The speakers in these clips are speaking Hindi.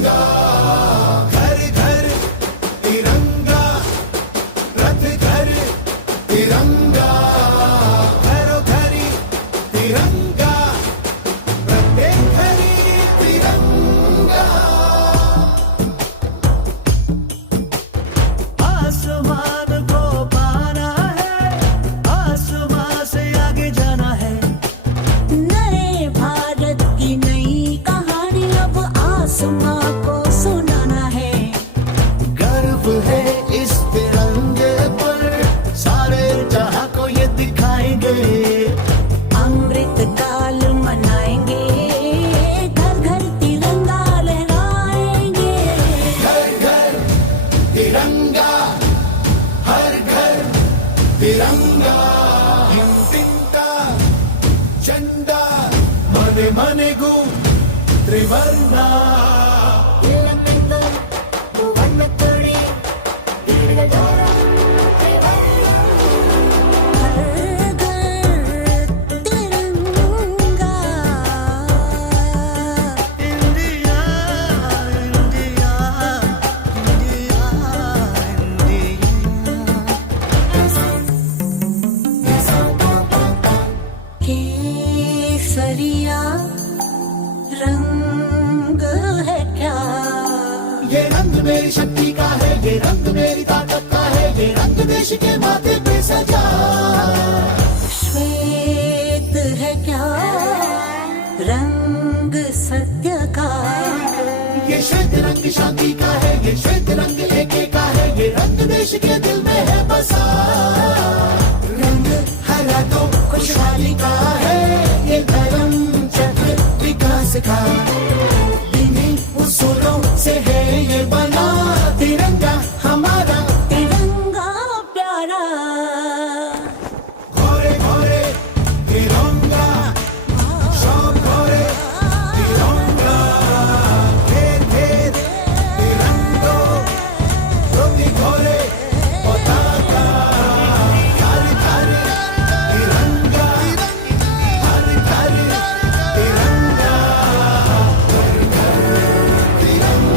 तिरंगा, घर घर तिरंगा, रथ घर तिरंगा, घरोघरी तिरंगा, प्रत्येक घरी तिरंगा। आसमान को पाना है, आसमान से आगे जाना है। नए भारत की नई कहानी अब आसमां को सुनाना है। गर्व है इस तिरंगे पर, सारे जहां को ये दिखाएंगे। अमृत काल मनाएंगे, घर घर तिरंगा लहराएंगे। घर घर तिरंगा, हर घर तिरंगा, हिंद का झंडा मने मने गू त्रिवर्णा। हर घर तिरंगा, इंडिया इंडिया इंडिया केसरिया रंग है क्या? ये रंग मेरी शक्ति का है, ये रंग मेरी ताकत का है, ये रंग देश के माथे पे सजा। श्वेत है क्या रंग सत्य का? ये श्वेत रंग शांति का है, ये श्वेत रंग एके का है, ये रंग देश के दिल में है बसा। रंग हरा तो खुशहाली का है, ये धर्म चक्र विकास का। इन्हीं उसूलों से है ये बना तिरंगा हमारा। तिरंगा प्यारा, घोरे घोरे तिरंगा, शाम घोरे तिरंगा, घेर घेर तिरंगो, ज्योति घोरे पताका। घर घर तिरंगा, हर घर तिरंगा, घर घर तिरंगा।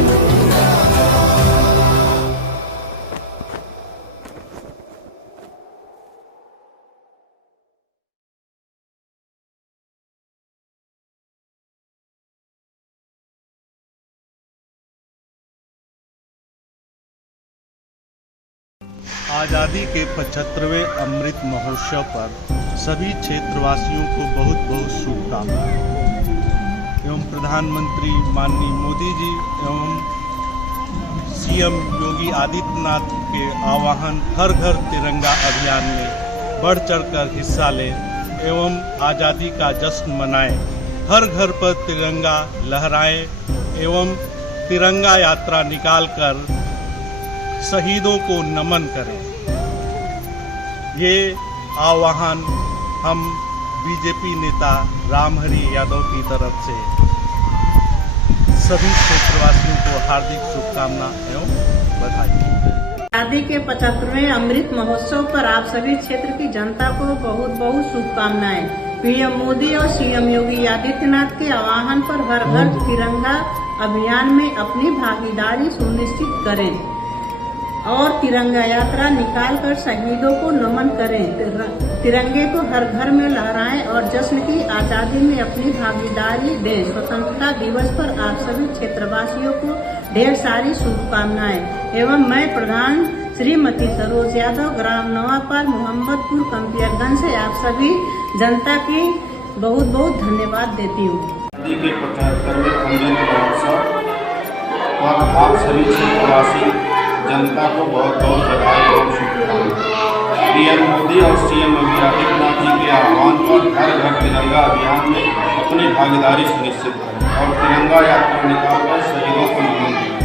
आज़ादी के 75वें अमृत महोत्सव पर सभी क्षेत्रवासियों को बहुत बहुत शुभकामनाएं एवं प्रधानमंत्री माननीय मोदी जी एवं सीएम योगी आदित्यनाथ के आह्वान हर घर तिरंगा अभियान में बढ़ चढ़कर हिस्सा लें एवं आज़ादी का जश्न मनाएं। हर घर पर तिरंगा लहराएं एवं तिरंगा यात्रा निकालकर शहीदों को नमन करें। ये आह्वान हम बीजेपी नेता रामहरि यादव की तरफ से सभी क्षेत्रवासियों को हार्दिक शुभकामना एवं बधाई। आज़ादी के 75वें अमृत महोत्सव पर आप सभी क्षेत्र की जनता को बहुत बहुत शुभकामनाएं। पीएम मोदी और सीएम योगी आदित्यनाथ के आह्वान पर हर घर तिरंगा अभियान में अपनी भागीदारी सुनिश्चित करें और तिरंगा यात्रा निकालकर शहीदों को नमन करें। तिरंगे को हर घर में लहराएं और जश्न की आज़ादी में अपनी भागीदारी दें। स्वतंत्रता दिवस पर आप सभी क्षेत्रवासियों को ढेर सारी शुभकामनाएं एवं मैं प्रधान श्रीमती सरोज यादव, ग्राम नवापाल, मोहम्मदपुर, कंपियरगंज से आप सभी जनता की बहुत बहुत धन्यवाद देती हूँ। आज़ादी के 75वें अमृत महोत्सव पर आप सभी क्षेत्रवासी जनता को बहुत बहुत बधाई और शुभकामनाएं। पीएम मोदी और सीएम योगी आदित्यनाथ जी के आह्वान पर हर घर तिरंगा अभियान में अपनी भागीदारी सुनिश्चित करें और तिरंगा यात्रा निकालकर शहीदों को नमन करें।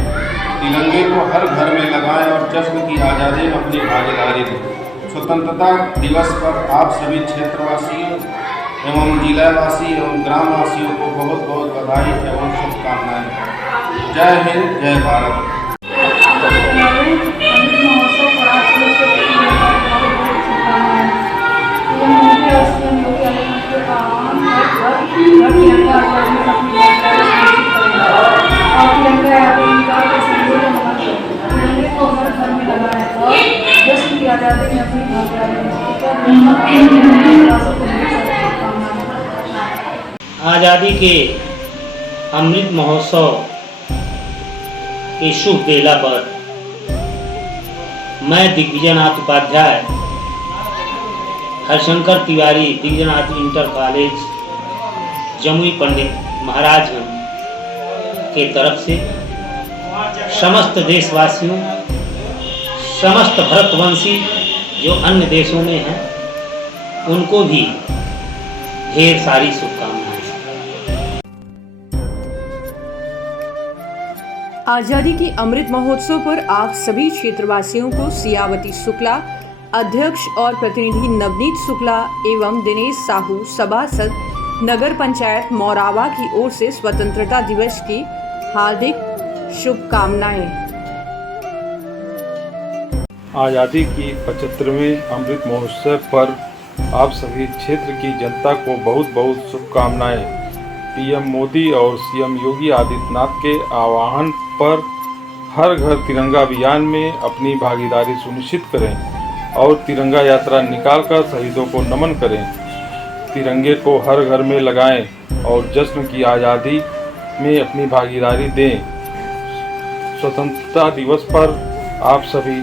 तिरंगे को हर घर में लगाएं और जश्न की आज़ादी में अपनी भागीदारी दें। स्वतंत्रता दिवस पर आप सभी क्षेत्रवासियों एवं जिलावासी एवं ग्रामवासियों को बहुत बहुत बधाई एवं शुभकामनाएं। जय हिंद, जय भारत। तिरंगा आज़ादी के अमृत महोत्सव के शुभ बेला पर मैं दिग्विजयनाथ उपाध्याय, हरशंकर तिवारी दिग्विजयनाथ इंटर कॉलेज जमुई पंडित महाराजगंज के तरफ से समस्त देशवासियों, समस्त भारतवंशी जो अन्य देशों में हैं, उनको भी ढेर सारी शुभकामनाएं। आजादी के अमृत महोत्सव पर आप सभी क्षेत्रवासियों को सियावती शुक्ला अध्यक्ष और प्रतिनिधि नवनीत शुक्ला एवं दिनेश साहू सभासद नगर पंचायत मोरावा की ओर से स्वतंत्रता दिवस की हार्दिक शुभकामनाएं। आज़ादी की 75वें अमृत महोत्सव पर आप सभी क्षेत्र की जनता को बहुत बहुत शुभकामनाएं। पीएम मोदी और सीएम योगी आदित्यनाथ के आह्वान पर हर घर तिरंगा अभियान में अपनी भागीदारी सुनिश्चित करें और तिरंगा यात्रा निकालकर शहीदों को नमन करें। तिरंगे को हर घर में लगाएं और जश्न की आज़ादी में अपनी भागीदारी दें। स्वतंत्रता दिवस पर आप सभी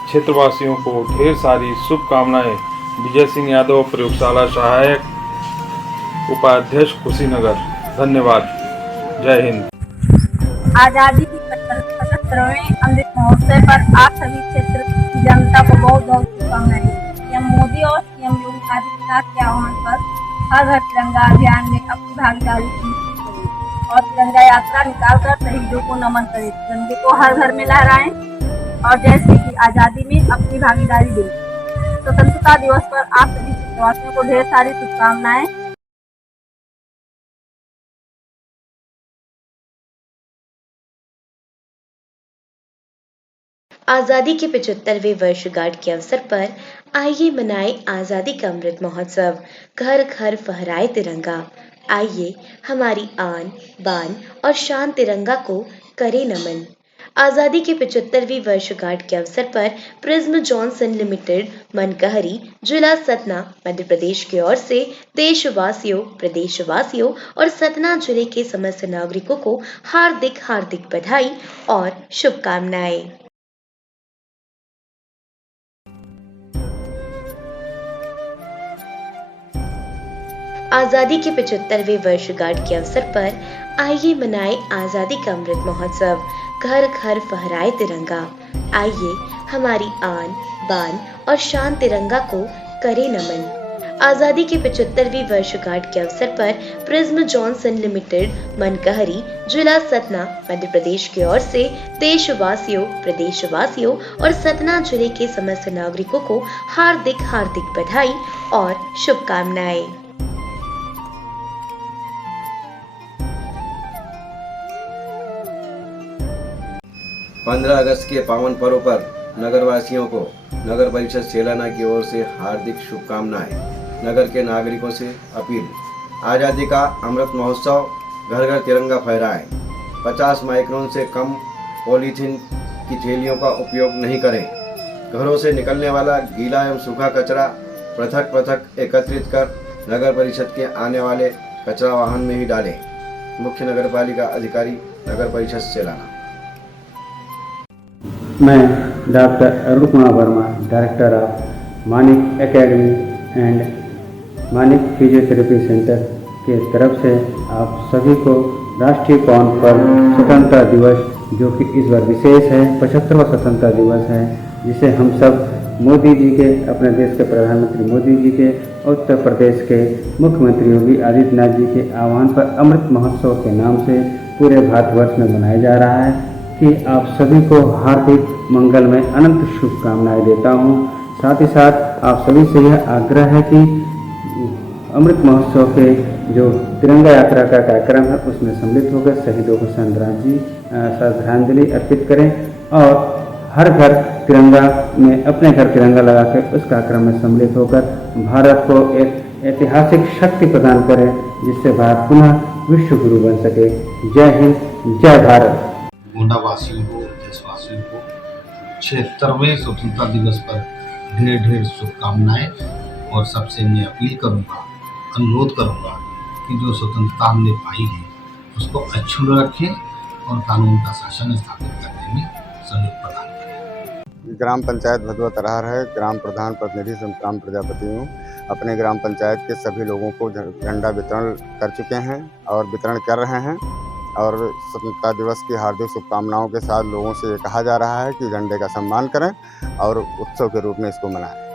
क्षेत्रवासियों को ढेर सारी शुभकामनाएं। विजय सिंह यादव, प्रयोगशाला सहायक, उपाध्यक्ष, कुशीनगर। धन्यवाद। जय हिंद। आज़ादी की 75वें अमृत महोत्सव पर आप सभी क्षेत्र की जनता को बहुत बहुत शुभकामनाएं। पीएम मोदी और सीएम योगी आदित्यनाथ के आह्वान पर हर घर तिरंगा अभियान में अपनी भागीदारी सुनिश्चित करें और तिरंगा यात्रा निकालकर शहीदों को नमन करें। तिरंगे को हर घर में लहराएं और जैसे की आज़ादी में अपनी भागीदारी दें। स्वतंत्रता दिवस पर आप सभी क्षेत्रवासियों को ढेर सारी शुभकामनाएं। आज़ादी के 75वें वर्षगांठ के अवसर पर आइए मनाएं आज़ादी का अमृत महोत्सव। घर घर फहराए तिरंगा। आइए हमारी आन बान और शान तिरंगा को करे नमन। आज़ादी के 75वीं वर्षगांठ के अवसर पर प्रिज्म जॉनसन लिमिटेड मनकहरी, जिला सतना, मध्य प्रदेश की ओर से देशवासियों, प्रदेशवासियों और सतना जिले के समस्त नागरिकों को हार्दिक हार्दिक बधाई और शुभकामनाएं। आज़ादी के 75वें वर्षगांठ के अवसर पर आइए मनाएं आज़ादी का अमृत महोत्सव। घर घर फहराए तिरंगा। आइए हमारी आन बान और शान तिरंगा को करे नमन। आज़ादी के 75वीं वर्षगांठ के अवसर पर प्रिज्म जॉनसन लिमिटेड मनकहरी, जिला सतना, मध्य प्रदेश की ओर से देशवासियों, प्रदेशवासियों और सतना जिले के समस्त नागरिकों को हार्दिक हार्दिक बधाई और शुभकामनाएं। 15 अगस्त के पावन पर्व पर नगरवासियों को नगर परिषद सेलाना की ओर से हार्दिक शुभकामनाएं। नगर के नागरिकों से अपील, आज़ादी का अमृत महोत्सव घर घर तिरंगा फहराएं। 50 माइक्रोन से कम पॉलीथीन की थैलियों का उपयोग नहीं करें। घरों से निकलने वाला गीला एवं सूखा कचरा पृथक पृथक एकत्रित कर नगर परिषद के आने वाले कचरा वाहन में ही डालें। मुख्य नगरपालिका अधिकारी, नगर परिषद सेलाना। मैं doctor Arun Kumar Verma, director of Manik academy and Manik physiotherapy centre के तरफ से आप सभी को राष्ट्रीय पावन पर्व स्वतंत्रता दिवस, जो कि इस बार विशेष है, 75वां स्वतंत्रता दिवस है, जिसे हम सब मोदी जी के, अपने देश के प्रधानमंत्री मोदी जी के, उत्तर प्रदेश के मुख्यमंत्री योगी आदित्यनाथ जी के आह्वान पर अमृत महोत्सव के नाम से पूरे भारतवर्ष में मनाया जा रहा है कि आप सभी को हार्दिक मंगलमय अनंत शुभकामनाएं देता हूं। साथ ही साथ आप सभी से यह आग्रह है कि अमृत महोत्सव के जो तिरंगा यात्रा का कार्यक्रम है उसमें सम्मिलित होकर शहीदों को श्रद्धांजलि अर्पित करें और हर घर तिरंगा में, अपने घर तिरंगा लगाकर उस कार्यक्रम में सम्मिलित होकर भारत को एक ऐतिहासिक शक्ति प्रदान करें, जिससे भारत पुनः विश्व गुरु बन सके। जय हिंद, जय भारत। गोंडावासियों को, देशवासियों को 76वें स्वतंत्रता दिवस पर ढेर ढेर शुभकामनाएं। और सबसे मैं अपील करूंगा, अनुरोध करूंगा की जो स्वतंत्रता हमने पाई है उसको अक्षुण्ण रखें और कानून का शासन स्थापित करने में सहयोग प्रदान करें। ग्राम पंचायत भदवा तरार है। ग्राम प्रधान प्रतिनिधि संतराम प्रजापति हूँ। अपने ग्राम पंचायत के सभी लोगों को झंडा वितरण कर चुके हैं और वितरण कर रहे हैं और स्वतंत्रता दिवस की हार्दिक शुभकामनाओं के साथ लोगों से ये कहा जा रहा है कि झंडे का सम्मान करें और उत्सव के रूप में इसको मनाएं।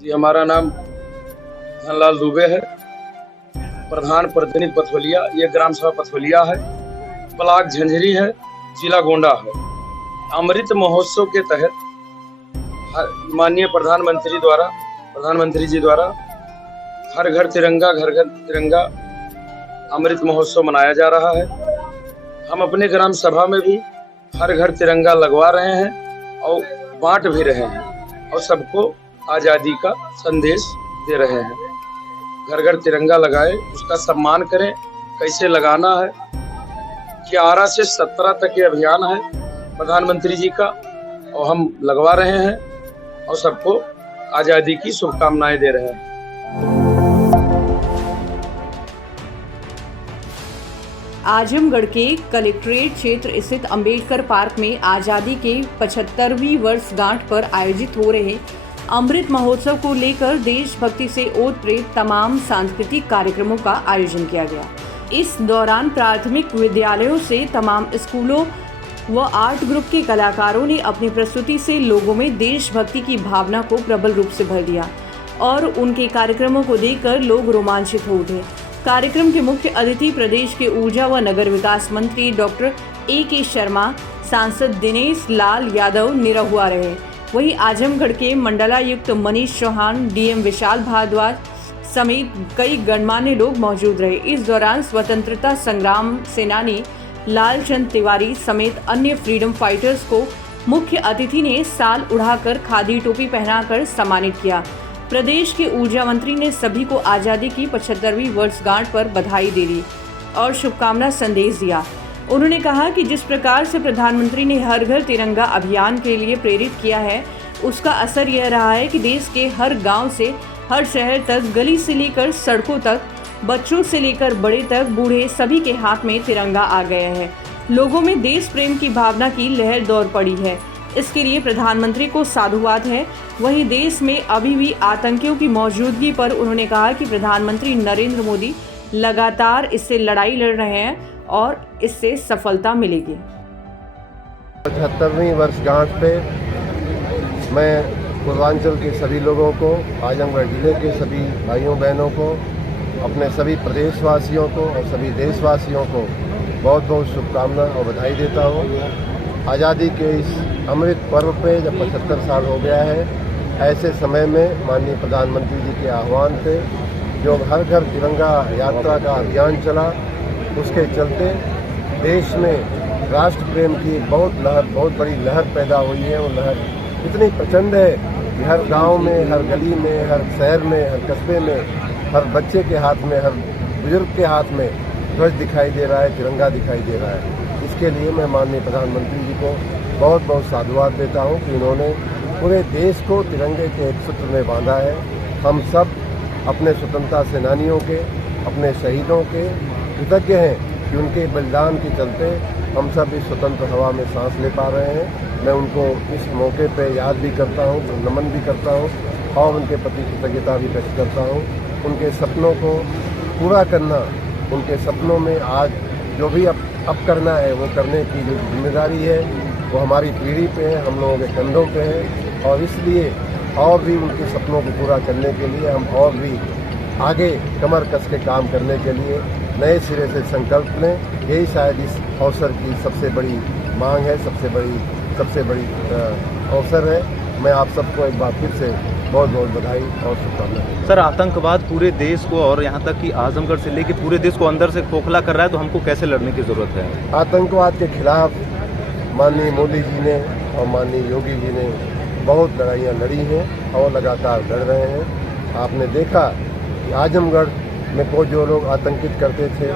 जी, हमारा नाम धनलाल दुबे है, प्रधान प्रतिनिधि पथवलिया। ये ग्राम सभा पथवलिया है, ब्लॉक झंझरी है, जिला गोंडा है। अमृत महोत्सव के तहत माननीय प्रधानमंत्री जी द्वारा हर घर तिरंगा घर घर तिरंगा अमृत महोत्सव मनाया जा रहा है। हम अपने ग्राम सभा में भी हर घर तिरंगा लगवा रहे हैं और बांट भी रहे हैं और सबको आज़ादी का संदेश दे रहे हैं। घर घर तिरंगा लगाए, उसका सम्मान करें। कैसे लगाना है, 11 से 17 तक ये अभियान है प्रधानमंत्री जी का और हम लगवा रहे हैं और सबको आज़ादी की शुभकामनाएं दे रहे हैं। आजमगढ़ के कलेक्ट्रेट क्षेत्र स्थित अंबेडकर पार्क में आज़ादी के 75वीं वर्षगांठ पर आयोजित हो रहे अमृत महोत्सव को लेकर देशभक्ति से ओतप्रोत तमाम सांस्कृतिक कार्यक्रमों का आयोजन किया गया। इस दौरान प्राथमिक विद्यालयों से तमाम स्कूलों व आर्ट ग्रुप के कलाकारों ने अपनी प्रस्तुति से लोगों में देशभक्ति की भावना को प्रबल रूप से भर दिया और उनके कार्यक्रमों को देखकर लोग रोमांचित हो उठे। कार्यक्रम के मुख्य अतिथि प्रदेश के ऊर्जा व नगर विकास मंत्री डॉक्टर A.K. शर्मा, सांसद दिनेश लाल यादव निरहुआ रहे। वहीं आजमगढ़ के मंडलायुक्त मनीष चौहान, DM विशाल भारद्वाज समेत कई गणमान्य लोग मौजूद रहे। इस दौरान स्वतंत्रता संग्राम सेनानी लालचंद तिवारी समेत अन्य फ्रीडम फाइटर्स को मुख्य अतिथि ने साल उड़ाकर खादी टोपी पहनाकर सम्मानित किया। प्रदेश के ऊर्जा मंत्री ने सभी को आज़ादी की 75वीं वर्षगांठ पर बधाई दे दी और शुभकामना संदेश दिया। उन्होंने कहा कि जिस प्रकार से प्रधानमंत्री ने हर घर तिरंगा अभियान के लिए प्रेरित किया है, उसका असर यह रहा है कि देश के हर गांव से हर शहर तक, गली से लेकर सड़कों तक, बच्चों से लेकर बड़े तक, बूढ़े सभी के हाथ में तिरंगा आ गया है। लोगों में देश प्रेम की भावना की लहर दौड़ पड़ी है। इसके लिए प्रधानमंत्री को साधुवाद है। वहीं देश में अभी भी आतंकियों की मौजूदगी पर उन्होंने कहा कि प्रधानमंत्री नरेंद्र मोदी लगातार इससे लड़ाई लड़ रहे हैं और इससे सफलता मिलेगी। 75वीं वर्षगांठ पे मैं पूर्वांचल के सभी लोगों को, आजमगढ़ जिले के सभी भाइयों बहनों को, अपने सभी प्रदेशवासियों को और सभी देशवासियों को बहुत बहुत शुभकामना और बधाई देता हूँ। आज़ादी के इस अमृत पर्व पे जब 75 साल हो गया है, ऐसे समय में माननीय प्रधानमंत्री जी के आह्वान पे जो हर घर तिरंगा यात्रा का अभियान चला, उसके चलते देश में राष्ट्र प्रेम की बहुत बड़ी लहर पैदा हुई है। वो लहर इतनी प्रचंड है कि हर गांव में, हर गली में, हर शहर में, हर कस्बे में, हर बच्चे के हाथ में, हर बुजुर्ग के हाथ में ध्वज दिखाई दे रहा है, तिरंगा दिखाई दे रहा है। इसके लिए मैं माननीय प्रधानमंत्री जी को बहुत बहुत साधुवाद देता हूँ कि उन्होंने पूरे देश को तिरंगे के एक सूत्र में बांधा है। हम सब अपने स्वतंत्रता सेनानियों के, अपने शहीदों के कृतज्ञ हैं कि उनके बलिदान के चलते हम सब इस स्वतंत्र हवा में सांस ले पा रहे हैं। मैं उनको इस मौके पे याद भी करता हूँ, नमन भी करता हूँ और उनके प्रति कृतज्ञता भी व्यक्त करता हूँ। उनके सपनों को पूरा करना, उनके सपनों में आज जो भी अब करना है वो करने की जो जिम्मेदारी है वो हमारी पीढ़ी पे है, हम लोगों के कंधों पे है। और इसलिए और भी उनके सपनों को पूरा करने के लिए हम और भी आगे कमर कस के काम करने के लिए नए सिरे से संकल्प लें। यही शायद इस अवसर की सबसे बड़ी मांग है, सबसे बड़ी अवसर है। मैं आप सबको एक बार फिर से बहुत बहुत बधाई और शुभकामनाएं। सर, आतंकवाद पूरे देश को और यहाँ तक कि आजमगढ़ से लेकर पूरे देश को अंदर से खोखला कर रहा है, तो हमको कैसे लड़ने की जरूरत है? आतंकवाद के खिलाफ माननीय मोदी जी ने और माननीय योगी जी ने बहुत लड़ाइयाँ लड़ी हैं और लगातार लड़ रहे हैं। आपने देखा कि आजमगढ़ में को जो लोग आतंकित करते थे,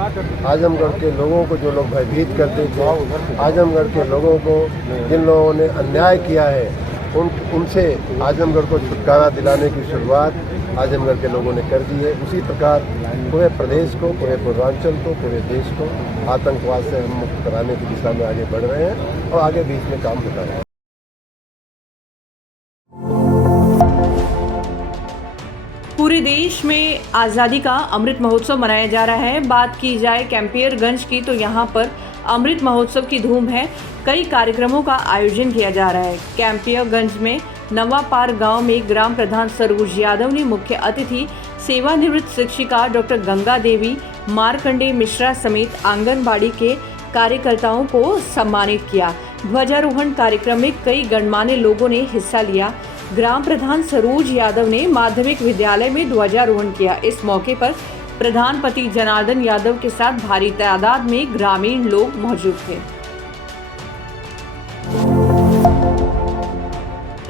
आजमगढ़ के लोगों को जो लोग भयभीत करते थे, आजमगढ़ के लोगों को जिन लोगों ने अन्याय किया है, उनसे आजमगढ़ को छुटकारा दिलाने की शुरुआत आजमगढ़ के लोगों ने कर दी है। उसी प्रकार पूरे प्रदेश को, पूरे पूर्वांचल को, पूरे देश को आतंकवाद से हम मुक्त कराने की दिशा में आगे बढ़ रहे हैं और आगे भी इसमें काम होता है। पूरे देश में आज़ादी का अमृत महोत्सव मनाया जा रहा है। बात की जाए कैंपियरगंज की तो यहाँ पर अमृत महोत्सव की धूम है। कई कार्यक्रमों का आयोजन किया जा रहा है। कैंपियरगंज में नवापार गांव में ग्राम प्रधान सरोज यादव ने मुख्य अतिथि सेवानिवृत्त शिक्षिका डॉक्टर गंगा देवी मार्कंडे मिश्रा समेत आंगनबाड़ी के कार्यकर्ताओं को सम्मानित किया। ध्वजारोहण कार्यक्रम में कई गणमान्य लोगों ने हिस्सा लिया। ग्राम प्रधान सरोज यादव ने माध्यमिक विद्यालय में ध्वजारोहण किया। इस मौके पर प्रधान पति जनार्दन यादव के साथ भारी तादाद में ग्रामीण लोग मौजूद थे।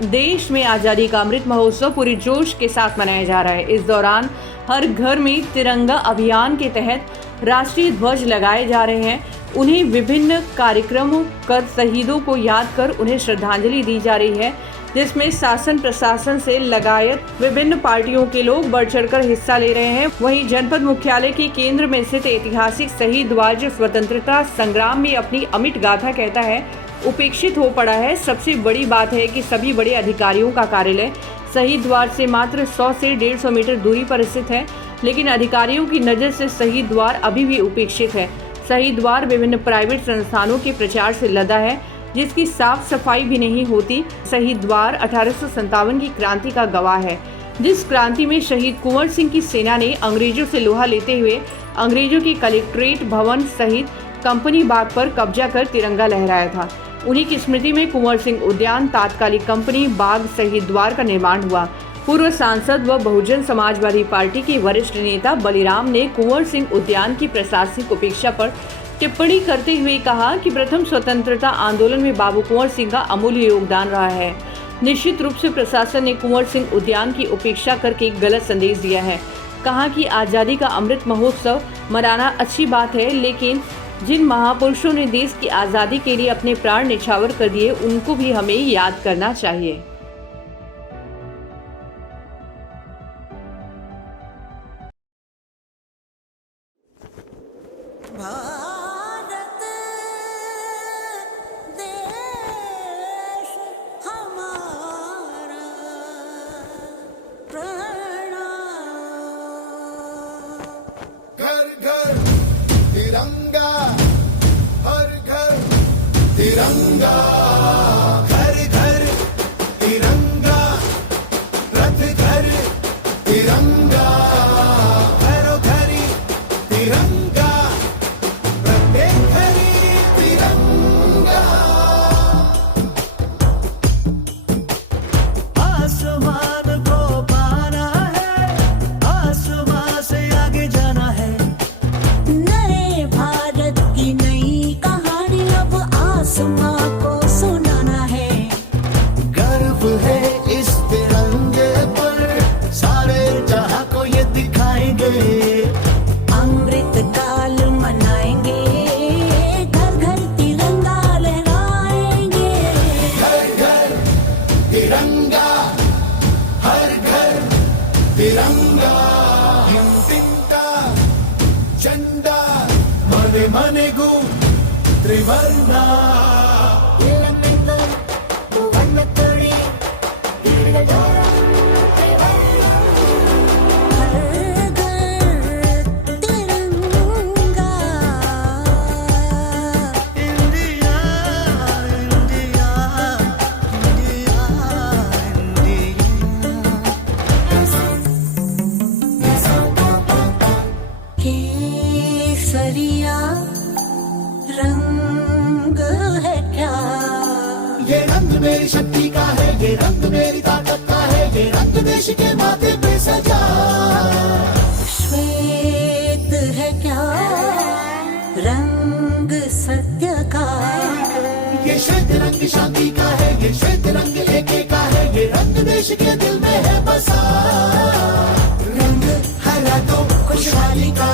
देश में आजादी का अमृत महोत्सव पूरे जोश के साथ मनाया जा रहा है। इस दौरान हर घर में तिरंगा अभियान के तहत राष्ट्रीय ध्वज लगाए जा रहे हैं। उन्हें विभिन्न कार्यक्रमों कर शहीदों को याद कर उन्हें श्रद्धांजलि दी जा रही है, जिसमें शासन प्रशासन से लगायत विभिन्न पार्टियों के लोग बढ़ चढ़कर हिस्सा ले रहे हैं। वहीं जनपद मुख्यालय के केंद्र में स्थित ऐतिहासिक शहीद द्वार जो स्वतंत्रता संग्राम में अपनी अमिट गाथा कहता है, उपेक्षित हो पड़ा है। सबसे बड़ी बात है कि सभी बड़े अधिकारियों का कार्यालय शहीद द्वार से मात्र 100 से 150 मीटर दूरी पर स्थित है, लेकिन अधिकारियों की नज़र से शहीद द्वार अभी भी उपेक्षित है। शहीद द्वार विभिन्न प्राइवेट संस्थानों के प्रचार से लदा है, जिसकी साफ सफाई भी नहीं होती। शहीद द्वार 1857 की क्रांति का गवाह है, जिस क्रांति में शहीद कुंवर सिंह की सेना ने अंग्रेजों से लोहा लेते हुए अंग्रेजों के कलेक्ट्रेट भवन सहित कंपनी बाग पर कब्जा कर तिरंगा लहराया था। उन्हीं की स्मृति में कुंवर सिंह उद्यान, तात्कालिक कंपनी बाग शहीद द्वार का निर्माण हुआ। पूर्व सांसद व बहुजन समाजवादी पार्टी के वरिष्ठ नेता बलिराम ने कुंवर सिंह उद्यान की प्रशासनिक उपेक्षा पर टिप्पणी करते हुए कहा कि प्रथम स्वतंत्रता आंदोलन में बाबू कुंवर सिंह का अमूल्य योगदान रहा है। निश्चित रूप से प्रशासन ने कुंवर सिंह उद्यान की उपेक्षा करके गलत संदेश दिया है। कहा कि आज़ादी का अमृत महोत्सव मनाना अच्छी बात है, लेकिन जिन महापुरुषों ने देश की आज़ादी के लिए अपने प्राण न्यौछावर कर दिए, उनको भी हमें याद करना चाहिए। भारत देश हमारा प्रणाम। घर घर तिरंगा, हर घर तिरंगा, घर घर तिरंगा, रथ घर तिरंगा, घरों घरी तिरंगा, प्रत्येक घरी तिरंगा। आसमान को पाना है, आसमान से आगे जाना है। नए भारत की नई कहानी अब आसमां को सुनाना है। गर्व है इस तिरंगे पर, सारे जहां को ये दिखाएंगे। अमृत काल मनाएंगे, घर घर तिरंगा लहराएंगे। घर घर तिरंगा, हर घर तिरंगा, हिंदुता झंडा मने मने गु त्रिवर्णा। केसरिया रंग है क्या? ये रंग मेरी शक्ति का है, ये रंग मेरी ताकत का है, ये रंग देश के माथे पे सजा। श्वेत है क्या? रंग सत्य का। ये श्वेत रंग शांति का है, ये श्वेत रंग एके का है, ये रंग देश के दिल में है बसा। रंग हरा तो खुशहाली का